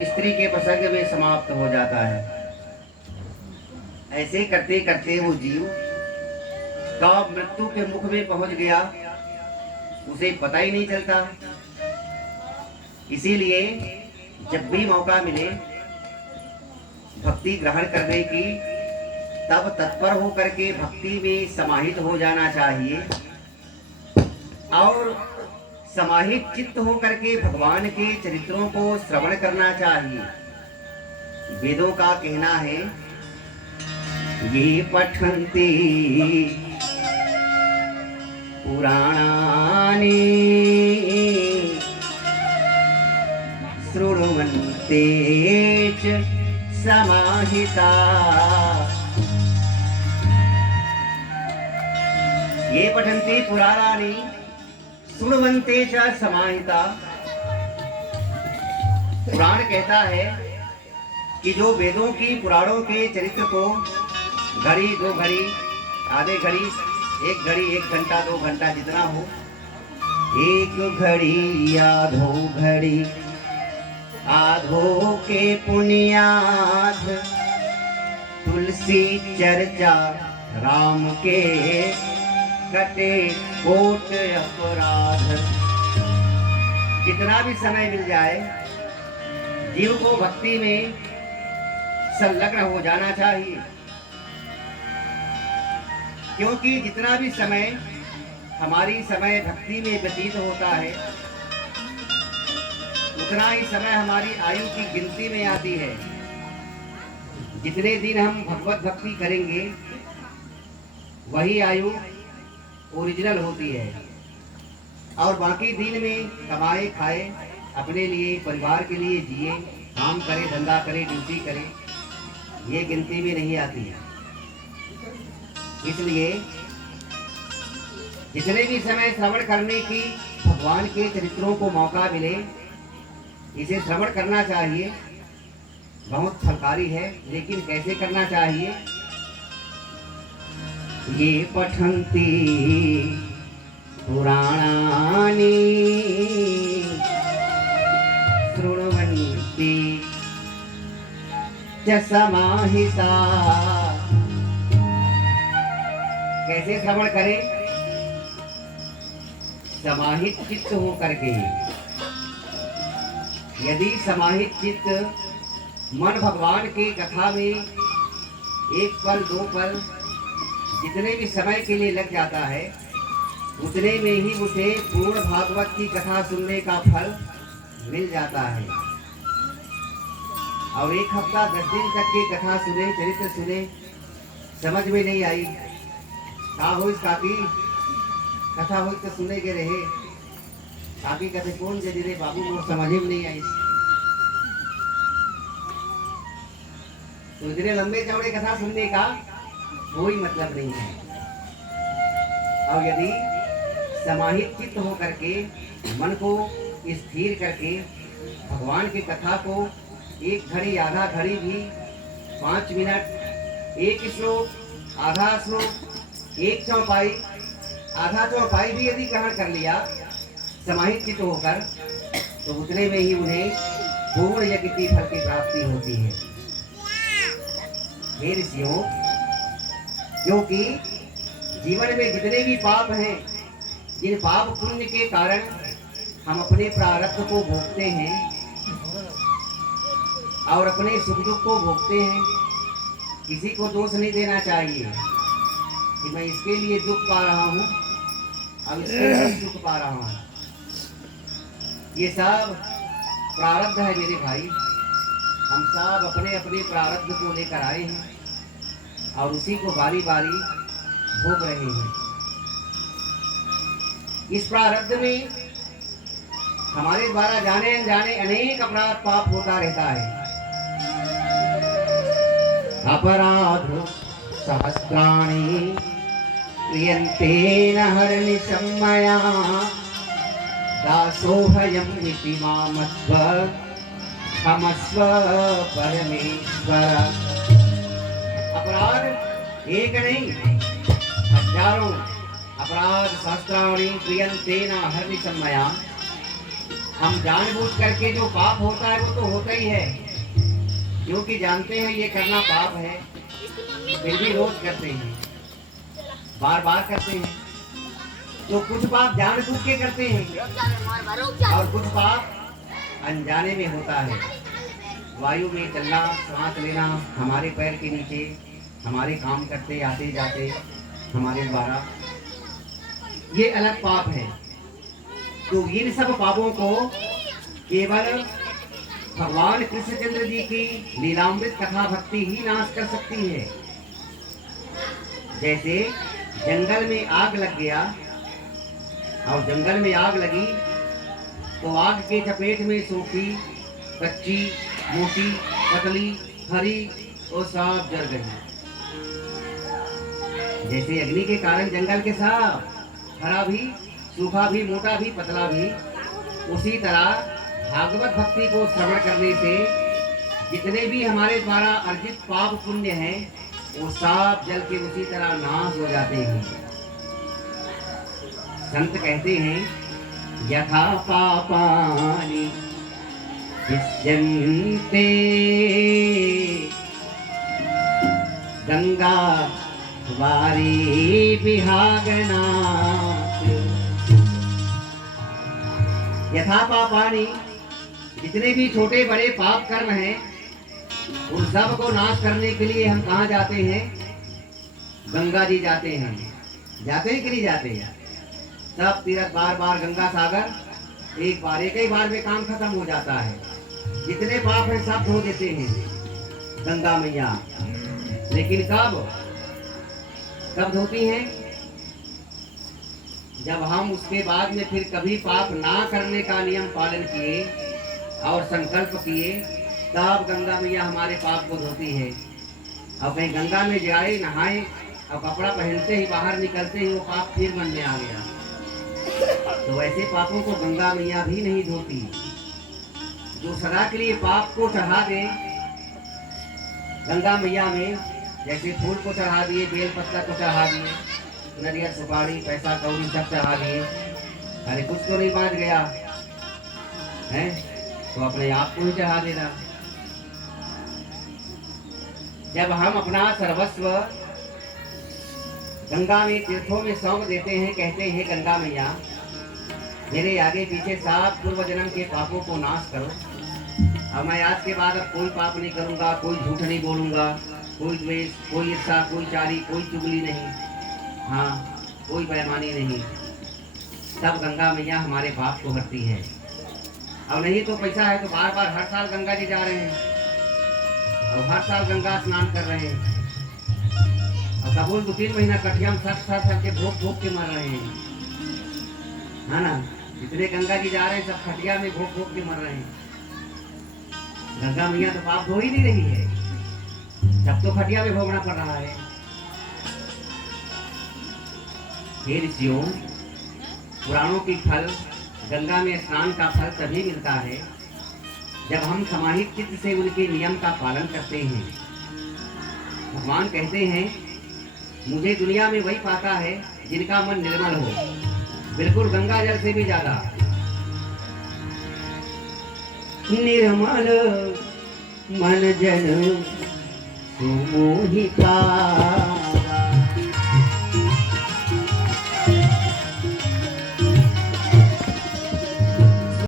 स्त्री के प्रसंग में समाप्त हो जाता है। ऐसे करते करते वो जीव कब मृत्यु के मुख में पहुंच गया उसे पता ही नहीं चलता। इसीलिए जब भी मौका मिले भक्ति ग्रहण करने की तब तत्पर होकर के भक्ति में समाहित हो जाना चाहिए और समाहित चित्त होकर के भगवान के चरित्रों को श्रवण करना चाहिए। वेदों का कहना है ये पठन्ति पुराणानि शृण्वन्ते च समाहिता। ये पठन्ति पुराणानि शृण्वन्ते च समाहिता। पुराण कहता है कि जो वेदों की पुराणों के चरित्र को घड़ी दो घड़ी आधे घड़ी एक घड़ी एक घंटा दो घंटा जितना हो एक घड़ी आधो घड़ी आधो के पुण्याध तुलसी चर्चा राम के कटे कोट अपराध। जितना भी समय मिल जाए जीव को भक्ति में संलग्न हो जाना चाहिए, क्योंकि जितना भी समय हमारी समय भक्ति में व्यतीत होता है उतना ही समय हमारी आयु की गिनती में आती है। जितने दिन हम भगवत भक्ति करेंगे वही आयु ओरिजिनल होती है और बाकी दिन में कमाए खाए अपने लिए परिवार के लिए जिए काम करे धंधा करे ड्यूटी करे ये गिनती में नहीं आती है। इसलिए जितने भी समय श्रवण करने की भगवान के चरित्रों को मौका मिले इसे श्रवण करना चाहिए। बहुत फलकारी है, लेकिन कैसे करना चाहिए? ये पठन्ति पुराणानि शृण्वन्ति च समाहिता। कैसे श्रवण करें? समाहित चित्त हो करके। यदि समाहित चित्त मन भगवान की कथा में एक पल दो पल जितने भी समय के लिए लग जाता है उतने में ही उसे पूर्ण भागवत की कथा सुनने का फल मिल जाता है। और एक हफ्ता 10 दिन तक की कथा सुने चरित्र सुने समझ में नहीं आई का हो काकी कथा हो तो सुने के रहे काकी कहते कौन दे रे बाबू मोर समझ में नहीं आई। तो इतने लंबे चौड़े कथा सुनने का कोई मतलब नहीं है। और यदि समाहित चित्त हो करके मन को स्थिर करके भगवान की कथा को एक घड़ी आधा घड़ी भी 5 मिनट एक श्लोक आधा श्लोक एक चौपाई आधा चौपाई भी यदि ग्रहण कर लिया समाहित चित्त होकर तो उतने में ही उन्हें पूर्ण यज्ञ की फल की प्राप्ति होती है। हे ऋषियों, क्योंकि जीवन में जितने भी पाप हैं जिन पाप पुण्य के कारण हम अपने प्रारब्ध को भोगते हैं और अपने सुख दुख को भोगते हैं, किसी को दोष नहीं देना चाहिए कि मैं इसके लिए दुख पा रहा हूँ अब इसके लिए सुख पा रहा हूँ। ये सब प्रारब्ध है मेरे भाई। हम सब अपने अपने प्रारब्ध को लेकर आए हैं और उसी को बारी बारी भोग रहे हैं। इस प्रारब्ध में हमारे द्वारा जाने अनजाने अनेक अपराध पाप होता रहता है। अपराध सहस्राणि क्रियन्ते नहर्निशं मया दासोऽहं इति मामस्व क्षमस्व परमेश्वर। अपराध एक नहीं हजारों अपराध सहस्राणि क्रियन्ते नहर्निशं मया। हम जानबूझ करके जो पाप होता है वो तो होता ही है, क्योंकि जानते हैं ये करना पाप है, फिर भी रोज करते हैं, बार बार करते हैं। तो कुछ पाप जानबूझ के करते हैं और कुछ पाप अनजाने में होता है। वायु में चलना, सांस लेना, हमारे पैर के नीचे हमारे काम करते आते जाते हमारे द्वारा, ये अलग पाप है। तो इन सब पापों को केवल भगवान कृष्णचंद्र जी की लीलामृत कथा भक्ति ही नाश कर सकती है। जैसे जंगल में आग लग गया और जंगल में आग लगी तो आग के चपेट में सूखी, कच्ची, मोटी, पतली, हरी और सब जल गई। जैसे अग्नि के कारण जंगल के सब हरा भी, सूखा भी, मोटा भी, पतला भी, उसी तरह भागवत भक्ति को श्रवण करने से जितने भी हमारे द्वारा अर्जित पाप पुण्य हैं वो सब जल के उसी तरह नाश हो जाते हैं। संत कहते हैं यथा पापानि विसृज्यन्ते गंगा वारी विहागनात्। यथा पापानि, जितने भी छोटे बड़े पाप कर्म हैं उन सब को नाश करने के लिए हम कहाँ जाते हैं? गंगा जी जाते हैं। जाते हैं कि नहीं जाते हैं? सब तीर्थ बार बार गंगा सागर एक ही बार में काम खत्म हो जाता है। जितने पाप हैं सब धो देते हैं गंगा मैया। लेकिन कब धोती हैं? जब हम उसके बाद में फिर कभी पाप ना करने का नियम पालन किए और संकल्प किए, तब गंगा मैया हमारे पाप को धोती है। अब कहीं गंगा में जाए, नहाए और कपड़ा पहनते ही बाहर निकलते ही वो पाप फिर मन में आ गया। तो ऐसे पापों को गंगा मैया भी नहीं धोती। जो सदा के लिए पाप को चढ़ा दे गंगा मैया में, जैसे फूल को चढ़ा दिए, बेल पत्ता को चढ़ा दिए, नरियल सुपारी पैसा कौड़ी सब चढ़ा दिए, अरे कुछ तो नहीं बांच गया है तो अपने आप को ही चढ़ा देना। जब हम अपना सर्वस्व गंगा में तीर्थों में सौंप देते हैं, कहते हैं गंगा मैया मेरे आगे पीछे सब पूर्व जन्म के पापों को नाश करो। अब मैं आज के बाद अब कोई पाप नहीं करूंगा, कोई झूठ नहीं बोलूंगा, कोई द्वेष, कोई ईर्षा, कोई चारी, कोई चुगली नहीं, हाँ कोई बेईमानी नहीं। तब गंगा मैया हमारे पाप को हरती है। और नहीं तो पैसा है तो बार बार हर साल गंगा जी जा रहे हैं और हर साल गंगा स्नान कर रहे हैं और कबूल 2-3 महीना कठिया में सट के भोग के मर रहे हैं, है ना। जितने गंगा जी जा रहे हैं सब खटिया में भोग के मर रहे हैं। गंगा मैया तो पाप धो ही नहीं रही है, सब तो खटिया में भोगना पड़ रहा है। हे ऋषियों, पुराणों की फल गंगा में स्नान का फल तभी मिलता है जब हम समाहित चित्त से उनके नियम का पालन करते हैं। भगवान कहते हैं मुझे दुनिया में वही पाता है जिनका मन निर्मल हो, बिल्कुल गंगा जल से भी ज्यादा निर्मल मन जन सुमोहि पाए।